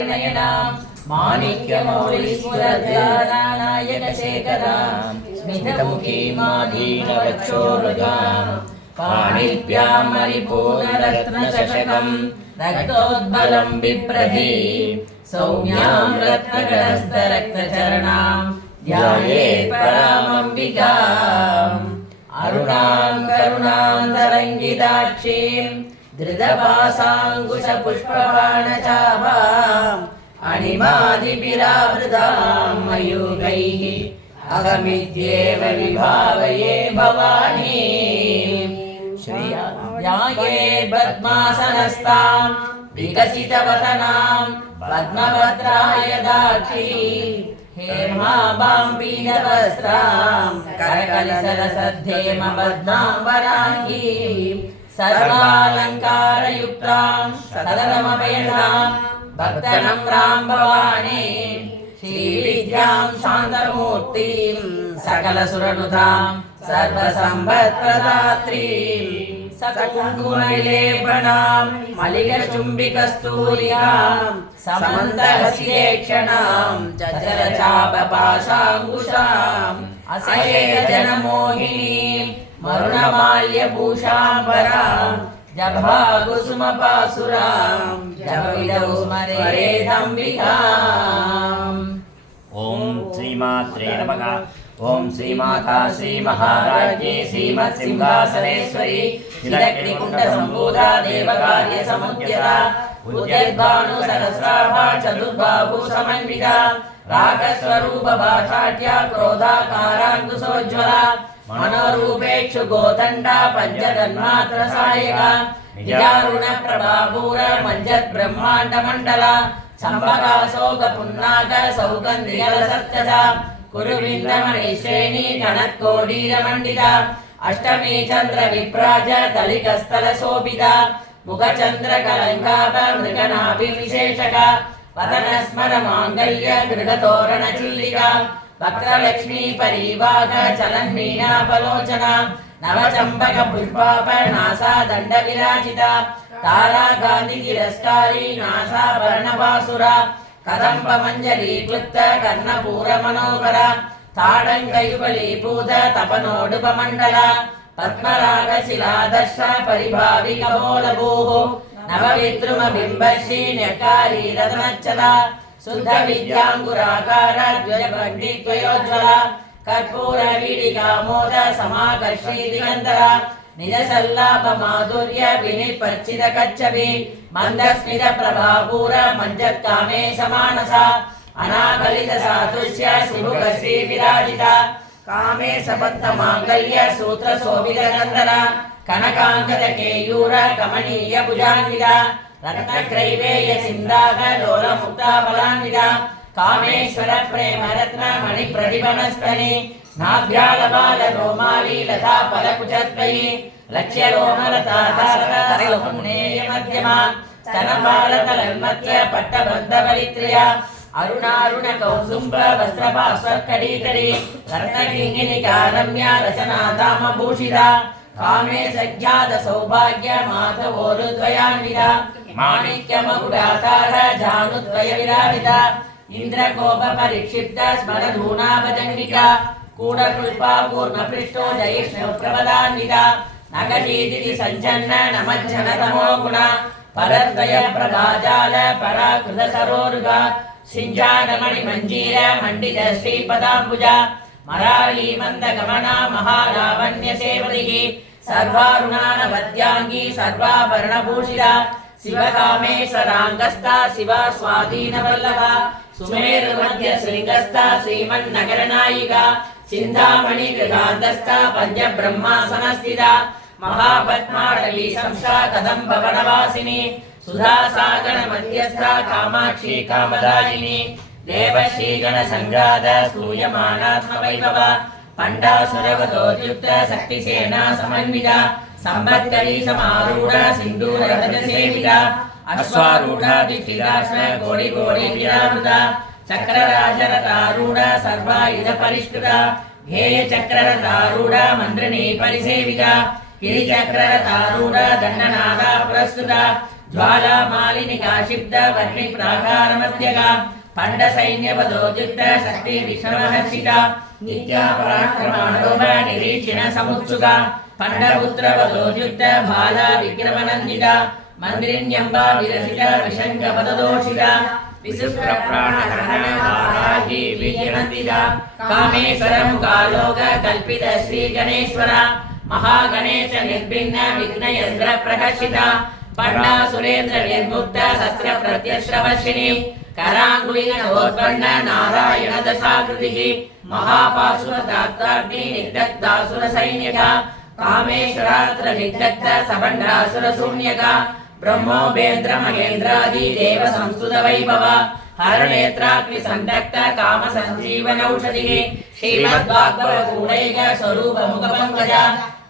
माणिक्यमौलिस्फुरद्गानानायकशेखरां स्मितमुखीमाधीनवक्षोरुगां पाणिभ्यां परिपूर्णरत्नचषकं रक्तोद्बलं बिभ्रतीं सौम्यां रत्नकरस्थरक्तचरणां ध्यायेत् परामम्बिकाम् अरुणां करुणां तरङ्गिताक्षीं धृतपाशाङ्कुशपुष्पबाणचापाम् अणिमादिभिरावृतां मयूखैः अहमित्येव विभावये भवानी श्रियायेत् पद्मासनस्तां विकसितवदनां पद्मभद्राय दाक्षीं हेमाभां पीतवस्त्रां करकलिसरसद्धेमबद्धां वराङ्गीं सर्वालङ्कारयुक्तां सदनमभयदां भक्तनम्रां भवानी श्रीविद्यां शान्तमूर्तिं सकलसुरनुतां सर्वसम्पत्प्रदात्रीं सकुङ्कुमविलेपणां मलिकचुम्बिकस्तूर्यां समन्तहस्येक्षणां चचरचापपाशाङ्कुशाम् अशेषजनमोहिनीं मरुणमाल्यभूषाम्बरां जभाकुसुमपासुरां जपविदौ स्मरेदम्बिकाम्। ओम श्रीमात्रे नमः। ओम श्रीमाता श्रीमहाराज्ञी श्रीमत्सिंहासनेश्वरी चिदग्निकुण्डसम्भूता देवकार्यसमुद्यता उद्यद्भानुसहस्राभा चतुर्बाहु समन्विता रागस्वरूपभाषाढ्या क्रोधाकाराङ्कुशोज्ज्वला मनोरूपेक्षु गोदण्डा पञ्चतन्मात्रसायका निजारुणप्रभापूर मञ्जद्ब्रह्माण्डमण्डला चम्पकाशोकपुन्नाक सौगन्धिकलसत्यजा कुरुविन्दमणिश्रेणी कनत्कोडीरमण्डिता अष्टमी चन्द्रविभ्राज तलिकस्थलशोभिता मुखचन्द्रकलङ्काभ मृगनाभिविशेषका वदनस्मरमाङ्गल्य गृहतोरणचिल्लिका वक्त्रलक्ष्मी परीवाग चलन्मीनापलोचना नवचम्पकपुष्पापनासा दण्डविराजिता तारागान्धितिरस्कारी नासाभरणपासुरा कदम्बमञ्जलीक्लुप्त कर्णपूरमनोहरा ताडङ्गयुगलीभूत तपनोडुपमण्डला पद्मरागशिलादर्श परिभाविकबोलभूः नवविद्रुमबिम्बश्री न्यकारी रत्नच्चला शुद्धविद्याङ्कुराकार द्वयभङ्गिद्वयोज्ज्वला कर्पूरवीडिकामोद समाकर्षी दिगन्तरा निजसल्लाभमाधुर्य विनिर्पच्चितकच्छवि मन्दस्मितप्रभापूर मञ्जत्कामेशमानसा अनाकलितसादृश्य सुमुखश्री विराजिता कामे सपत्तमाङ्गल्य सूत्रशोभितगन्धरा कनकाङ्गदकेयूर कमनीय भुजान्विता रत्नक्रैवेय सिन्दाग लोलमुक्ता फलान्विता कामेश्वर प्रेम रत्न मणिप्रतिभनस्तनि नाभ्यालबाल रोमाली लता फलकुचद्वयी लक्ष्यरोमलताधारतरिलमुन्नेय मध्यमा स्तनपालतलन्मध्य पट्टबद्धबलित्र्या अरुणारुण कौसुम्ब वस्त्रपास्वर्कड़ीकड़ी रत्नकिङ्गिनिका रम्या रचनाधामभूषिता कामे सज्ञात सौभाग्य मातवोरुद्वयान्विता माणिक्यमकुडातार जानुद्वय विराजिता इंद्रकोप परिक्षिप्त स्मरधूनाभजङ्गिका कूटपुष्पा पूर्णपृष्ठो जयिष्णुप्रपदान्विता नगजीदिति सञ्चन्न नमज्जनतमो गुणा परद्वय प्रभाजाल पराकृत सरोरुगा सिञ्जानमणि मञ्जीर मण्डित श्रीपदाम्बुजा मरारी मन्दगमना महालावण्य सेवदिः सर्वारुणानवद्यांगी सर्वाभरणभूषिता शिवकामेश्वराङ्गस्था शिवा स्वाधीनवल्लभा सुमेरुमध्य शृङ्गस्था श्रीमन्नगरनायिका चिन्तामणि गृहान्तस्था पञ्चब्रह्मासनस्थिता महापद्माडवी संस्था कदम्बवनवासिनी सुधासागर मध्यस्था कामाक्षी कामदायिनी देवश्री गणसङ्घात स्तूयमानात्मवैभव पण्डासुरवतोद्युक्त शक्तिसेना समन्विता संवत्करी समारूढ सिन्दूररजसेविता अश्वारूढाधिष्ठिताश्र कोटि कोटि विरावृता चक्रराजरथारूढ सर्वायुध परिष्कृता ध्येय चक्ररथारूढ मन्त्रिणी परिसेविता गिरिचक्ररथारूढ दण्डनादा पुरस्कृता ज्वालामालिनिका शिब्द वर्णि प्राकारमध्यगा पंड सैन्यवदोद्युक्त शक्ति विष्णुमहर्षिका नित्या पराक्रमाणोभ निरीक्षण समुत्सुका पंडपुत्रवदोद्युक्त भाला विक्रमनन्दिता मंद्रिण्यंबा विरसिता विशंकपददोषिता विशुक्र प्राणहरण वाराही वीर्यनन्दिता कामेश्वरं कालोक कल्पित श्री गणेश्वर महागणेश निर्भिन्न विघ्नयंत्र प्रहर्षिता पन्ना सुरेंद्र निर्मुक्त शस्त्र प्रत्यश्रवशिनी करांगुलिनोत्पन्न नारायण दशाकृतिः महापाशुपदाग्नि निग्धदासुर सैन्यका कामेश्वरास्त्र निग्धक्त सबंडासुर शून्यका ब्रह्मोपेन्द्र महेन्द्रादि देव संस्तुत वैभव हरनेत्राग्नि संदक्त काम संजीवन औषधिः श्रीमद्भागवत गूढैक स्वरूप मुखपङ्कज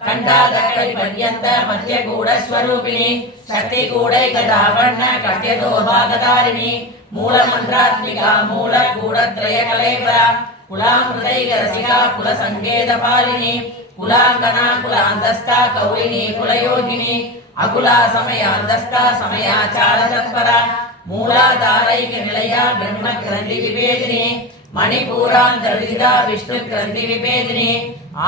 कंठादकरि पर्यंत मध्य गूढ़ स्वरूपिणी शक्ति गूढ़ैक धावर्ण कट्यतो भागधारिणी मूल मंत्रात्मिका मूल गूढ़ त्रय कलैवरा कुलामृतैक रसिका कुल संकेत पालिनी कुलांगना कुलांतस्था कौलिनी कुलयोगिनी अकुला समयान्तस्था समयाचार तत्परा मूलाधारैक निलया ब्रह्म ग्रंथि विभेदिनी मणिपूरांतर्विदा विष्णु ग्रंथि विभेदिनी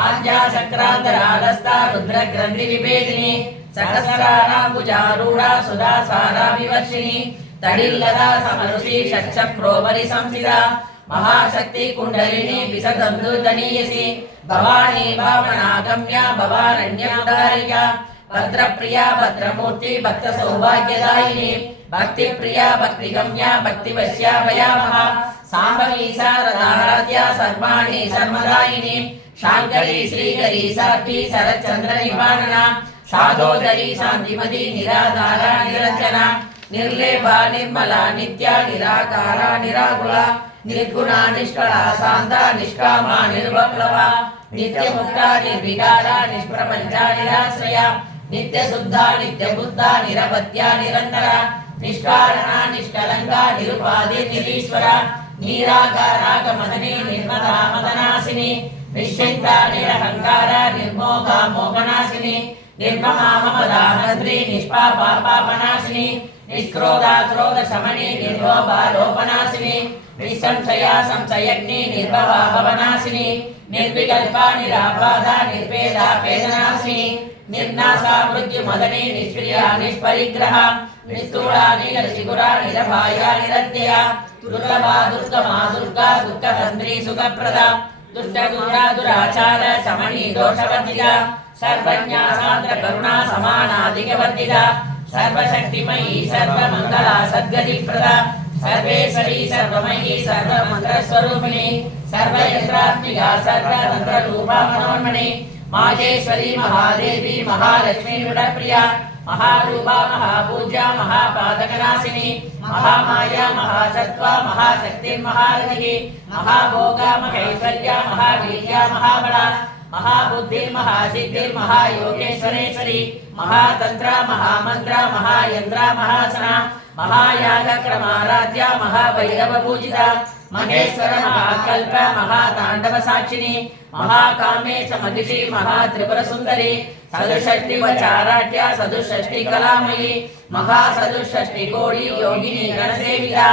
आज्ञा चक्रांतरालस्था रुद्र ग्रंथि विभेदिनी सहस्राराम्बुजारूढ़ा सुधासारा विवर्षिणी तडिल्लदा समरुषि षट्चक्रोपरि संस्थिता महाशक्ति कुंडलिनी विसदन्दुदनीयसी भवानी भावनागम्या भवारण्यकुटारिका भद्रप्रिया भद्रमूर्ति भक्त सौभाग्यदायिनी भक्ति प्रिया भक्तिगम्या भक्तिवश्या भयामः सांभवी शारदाराध्या सर्वाणि सर्वदायिनी शांकरी श्रीकरी साक्षी शरच्चंद्र निवारणा साधोदरी शांतिमती निराधारा निरंजना निर्लेपा निर्मला नित्या निराकारा निराकुला निर्गुणा निष्कला शांता निष्कामा निर्वप्लवा नित्यमुक्ता निर्विकारा निष्प्रपंचा निराश्रया नित्यशुद्धा नित्यबुद्धा निरवध्या निरंतरा निष्कारणा निष्कलंका निरुपाधि निरीश्वरा नीराकारागमदनी निर्मला मदनासिनी निश्चिंता निरहंकारा निर्मोहा मोहनासिनी निर्ममा ममदानद्री निष्पापा पापनाशिनी निष्क्रोधा क्रोध शमनी निर्लोभा लोपनाशिनी निसंशया संशयग्नि निर्भवा भवनाशिनी निर्विकल्पा निराबाधा निर्भेदा वेदनाशिनी निर्नाशा मृत्यु मदनी निष्क्रिया निष्परिग्रह निस्तूला निरशिगुरा निरभाया निरत्यया दुर्लभा दुर्गमा दुर्गा दुःखहन्त्री सुखप्रदा दुष्टदूरा दुराचार शमनी दोषवर्जिता सर्वज्ञा सान्द्र करुणा समानाधिकवर्जिता सर्वशक्तिमयी सर्वमंगला सद्गतिप्रदा सर्वेश्वरी सर्वमयी सर्वमंत्रस्वरूपिणी सर्वयंत्रात्मिका सर्वतंत्ररूपा मनोन्मणि माहेश्वरी महादेवी महालक्ष्मी विडप्रिया महारूपा महापूज्या महापादकनाशिनी महामाया महासत्त्वा महाशक्ति महारथिः महाभोगा महेश्वर्या महावीर्या महाबला महाबुद्धि महासिद्धि महायोगेश्वरेश्वरी महातंत्रा महामंत्रा महायंत्रा महासना महायागक्रमाराध्या महाभैरव पूजिता महेश्वर महाकल्प महातांडव साक्षिणी महाकामेश महिषी महात्रिपुर सुंदरी सदुषष्टि वचाराढ्या सदुषष्टि कलामयी महासदुषष्टि कोटि योगिनी गणसेविता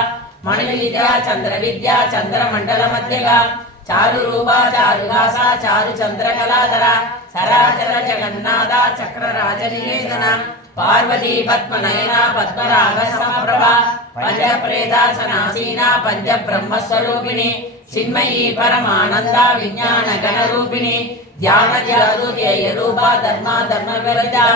मणिविद्या चंद्र विद्या चंद्रमंडल मध्यगा चारु रूपा चारुहासा चारु चंद्र कलाधरा सराचर जगन्नाथा चक्र राजनिवेदना पार्वती पद्मनयना पद्मराग समप्रभा पंच प्रेतासनासीना पंच ब्रह्म स्वरूपिणी चिन्मयी परमानंदा विज्ञान गण रूपिणी ध्यान जादु ध्येय रूपा धर्मा धर्म विरजा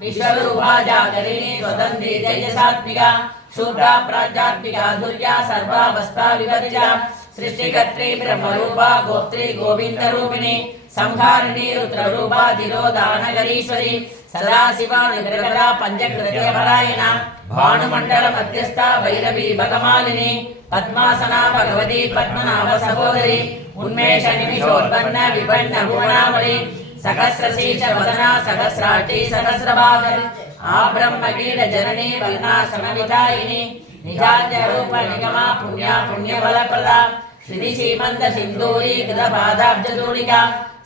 विश्वरूपा जागरिणी स्वतंत्री तेजसात्मिका शूद्रा प्राज्ञात्मिका दुर्या सर्वावस्था विवर्जा सृष्टिकर्त्री ब्रह्मरूपा गोत्री गोविंद रूपिणी संहारिणी रुद्र रूपा धिरोदानगरीश्वरी सदाशिवा निग्रहरा पंचकृत्यपरायणा भानुमंडल मध्यस्था भैरवी भगमालिनी पद्मासना भगवती पद्मनाभ सहोदरी उन्मेष निमिषोत्पन्न विपन्न भुवनावली सहस्रशीर्ष वदना सहस्राटी सहस्रभाग आब्रह्मकीट जननी वर्णाश्रम विधायिनी निजाद्य रूप निगमा पुण्या पुण्य फलप्रदा श्री श्रीमंत सिंधूरी कृत पादाब्जतूलिका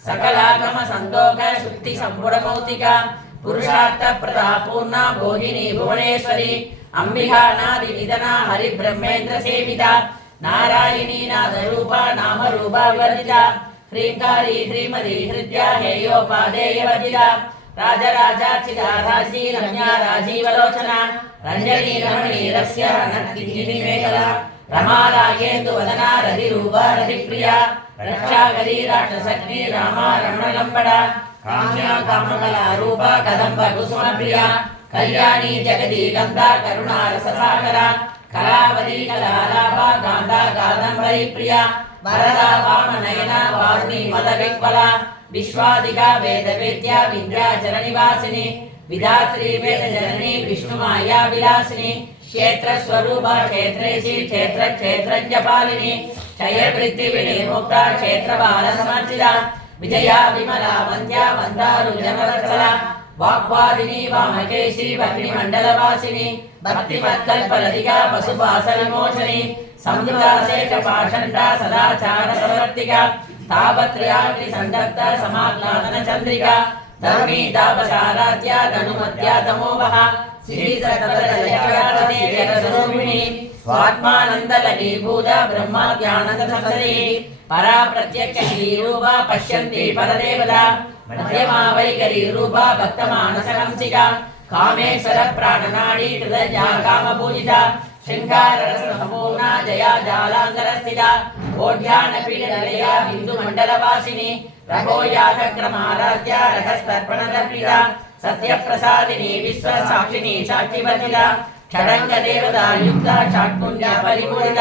सकलागम संतोष शुद्धि संपूर्ण मौतिका పురుషార్థ ప్రదా పూర్ణ భోగిని భువనేశ్వరి అంబికా నాది నిధన హరి బ్రహ్మేంద్ర సేవిత నారాయణీ నాద రూప నామ రూప వర్జిత హ్రీంకారీ శ్రీమతి హృద్య హేయోపాదేయ వర్జిత రాజరాజార్చిత రాజీ రమ్య రాజీవలోచన రంజనీ రమణీ రస్య నర్తిని మేఖల రమా రాగేందు వదన రతి రూప రతి ప్రియ రక్షాగరి రాక్షసగ్ని రామ రమణ లంబడ కామ్య కామకల రూప కదంబ కుసుమ ప్రియ కళ్యాణి జగదీ గంధ కరుణా రససాగర కళావతి కళాలాభ కాంత కాదంబరి ప్రియ వరద వామనయన వారుణి మద విక్వల విశ్వాదిక వేద వేద్య వింధ్యాచల నివాసిని విధాత్రి వేద జనని విష్ణుమాయా విలాసిని క్షేత్ర స్వరూప క్షేత్రేశి క్షేత్ర క్షేత్రజ్ఞపాలిని క్షయవృత్తి వినిర్ముక్త క్షేత్రబాల సమర్చిత విజయ విమల వంద్య మందారు జనవత్సల వాగ్వాదిని వామకేశి భక్తి మండలవాసిని భక్తి మత్కల్పలతిక పశుపాస విమోచని సమృత శేష పాషండ సదాచార ప్రవర్తిక తాపత్రయాగ్ని సందగ్ధ సమాగ్లాదన చంద్రిక ధర్మీ తాపసారాధ్య ధనుమత్య తమోవహ సిద్ధి సకలస్వరూపిణి స్వాత్మానందలీభూత బ్రహ్మ జ్ఞానంద సంతతి పరా ప్రత్యక్ష రూప పశ్యంతి పరదేవత మధ్యమా వైఖరి రూప భక్త మానస హంసిక కామేశ్వర ప్రాణనాడి హృదయ కామ పూజిత శృంగార రస సంపూర్ణ జయ జాలాంతర స్థిత ఓఢ్యాన పీడ నిలయ బిందు మండల వాసిని రఘోయాత క్రమారాధ్య రథస్తర్పణ దర్పిత సత్య ప్రసాదిని విశ్వ సాక్షిని సాక్షివర్జిత షడంగ దేవతా యుక్త షాట్పుణ్య పరిపూరిత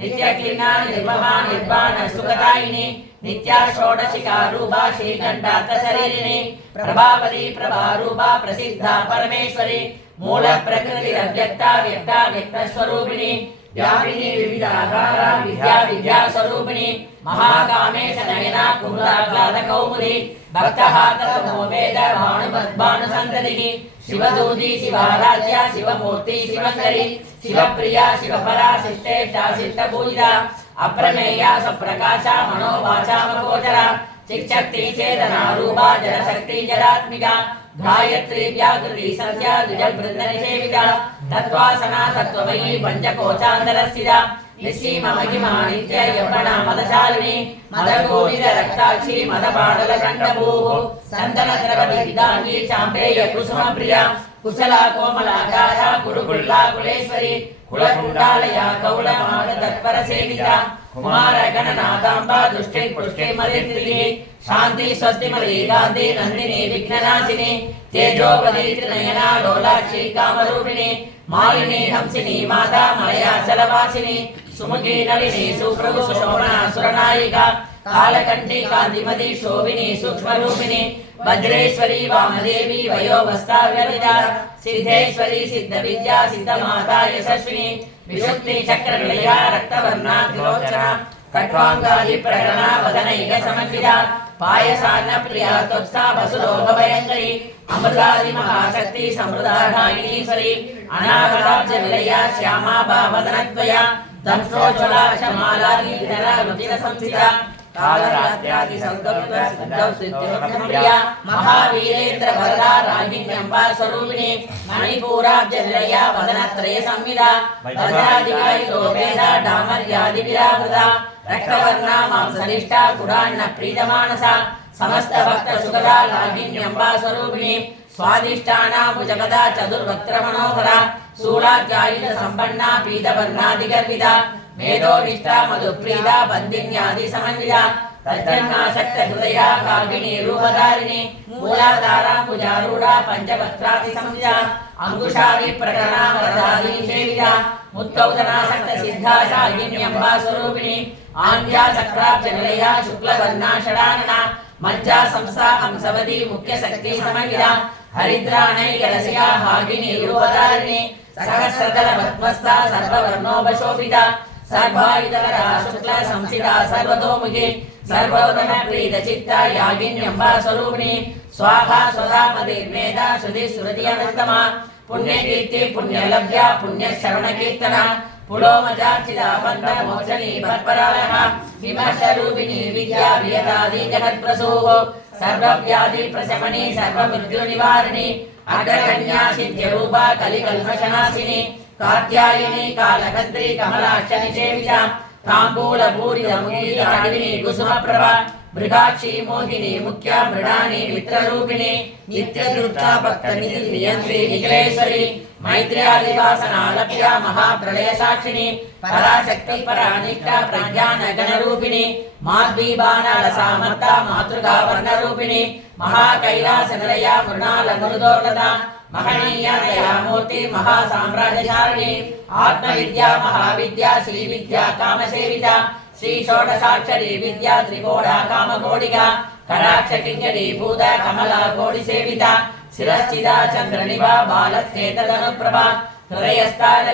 నిత్య క్లీన నిర్మమా నిర్వాణ సుఖదాయిని నిత్య షోడశికా రూప శ్రీకంఠార్థ శరీరిణి ప్రభావతి ప్రభారూప ప్రసిద్ధ పరమేశ్వరి మూల ప్రకృతి అవ్యక్త వ్యక్త వ్యక్త స్వరూపిణి వ్యాపిని వివిధాకార విద్యా విద్యా స్వరూపిణి మహాకామేశ నయన కుముదాహ్లాద కౌముది భక్తహాతమో వేద భానుమద్భాను సంతతి శివదూతి శివారాధ్య శివమూర్తి శివకరి శివప్రియ శివపరా శిష్టేష్ట శిష్టపూజిత అప్రమేయ సప్రకాశ మనోవాచామగోచర చిక్శక్తి చేతన రూప జలశక్తి జలాత్మిక గాయత్రి వ్యాకృతి సంధ్య ద్విజ బృంద నిషేవిత తత్వాసన తత్వమయీ పంచకోశాంతర స్థిత నిశ్చీమ మహిమా నిత్య యవ్వన మదశాలిని మదగోవిద రక్తాక్షి మదపాడల కంఠభూ సంతన ద్రవతి విదాంగి చాంపేయ కుసుమ ప్రియ కుశల కోమలాకార కురుకుల్లా కులేశ్వరి కులకుండాలయ కౌళమాల తత్పర సేవిత కుమార గణనాథాంబ దుష్టి పుష్టి మదిత్రి శాంతి స్వస్తి మలి గాంధీ నందిని విఘ్ననాశిని తేజోవతి త్రినయన లోలాక్షి కామరూపిణి మాలిని హంసిని మాతా మలయాచలవాసిని సుముఖి నళిని సుప్రభు శోభన సురనాయిక కాలకంఠి కాంతిమతి శోభిని సూక్ష్మరూపిణి వజ్రేశ్వరి వామదేవి వయోవస్థావ్యవిద సిద్ధేశ్వరి సిద్ధ విద్యా సిద్ధమాతా యశస్విని విశుక్తి చక్ర నిలయ రక్తవర్ణ త్రిలోచన కట్వాంగాది ప్రకరణ వదనైక సమన్విత పాయసాన్న ప్రియా త్వక్సా వసులోభ భయంకరి అమృతాది మహాశక్తి సమృద్ధాయినీశ్వరి అనాగతాబ్జ నిలయ శ్యామా భావదనద్వయ దంశోజ్వల శమాలాది ధర రుచిర సంస్థిత కాలరాత్ర్యాది సంకల్ప సిద్ధిప్రియ మహావీరేంద్ర వరద రాగిణ్యంబా స్వరూపిణి మణిపూరాబ్జ నిలయ వదనత్రయ సంవిద వజ్రాదివాయి లోపేద డామర్యాది విరావృత రక్తవర్ణ మాంసనిష్ట గుడాన్న ప్రీతమానస సమస్త భక్త సుఖద లాగిన్యంబా స్వరూపిణి స్వాదిష్టానాము జగద చతుర్వక్త్ర మనోహర శూలాధ్యాయుధ సంపన్న పీతవర్ణాదిగర్విత మేధోనిష్ట మధుప్రీత బంధిన్యాది సమన్విత తజ్జన్మాసక్త హృదయ కాగిని రూపధారిణి మూలాధారాంబుజారూఢ పంచవస్త్రాది సంవిత అంకుశాది ప్రకరణ వరదాది సేవిత ముత్తౌదనాసక్త సిద్ధా శాగిన్యంబా స్వరూపిణి ఆంధ్యా చక్రాబ్జ నిలయ శుక్లవర్ణ షడానన మజ్జా సంస్థా హంసవతి ముఖ్య శక్తి సమన్విత హరిద్రాణైక రసిక హాగిని రూపధారిణి సహస్రదల పద్మస్థ సర్వవర్ణోపశోభిత సర్వాయుధర శుక్ల సంస్థిత సర్వతోముఖి సర్వోత్తమ ప్రీత చిత్త యాగిన్యంబా స్వరూపిణి స్వాహా స్వధామతిర్మేధ శృతి స్మృతి అనంతమ పుణ్యకీర్తి పుణ్యలభ్య పుణ్య శ్రవణ కీర్తన పులోమజార్చిత బంధ మోచని పర్పరాలః విమర్శ రూపిణి విద్యా వియతాది జగత్ప్రసూః सर्वव्याधि प्रशमनी सर्वमृत्यु निवारिणी अग्रकन्या सिद्ध्यरूपा कलिकल्मषनाशिनी कात्यायनी कालकत्री कमलाक्ष निषेविता ताम्बूलपूरितमुखी कुसुमप्रभा मृगाक्षी मोहिनी मुख्या मृडानी मित्ररूपिणी नित्यदृप्ता भक्तनिधि नियंत्री निखिलेश्वरी मैत्र्यादिवासनालभ्या महाप्रलय साक्षिणी पराशक्ति परानिष्ठा प्रज्ञान गणरूपिणी माध्वीबाणरसामर्ता मातृका वर्णरूपिणी महाकैलास निलया मृणाल मृदोर्लता महनीया दयामूर्ति महासाम्राज्यशालिनी आत्मविद्या महाविद्या श्रीविद्या कामसेविता श्री षोडशाक्षरी विद्या त्रिकोणा कामकोटिका कटाक्ष किङ्करी भूत कमला कोटि सेविता शिरश्चिदा चन्द्रनिभा बालस्येतदनुप्रभा हृदयस्थान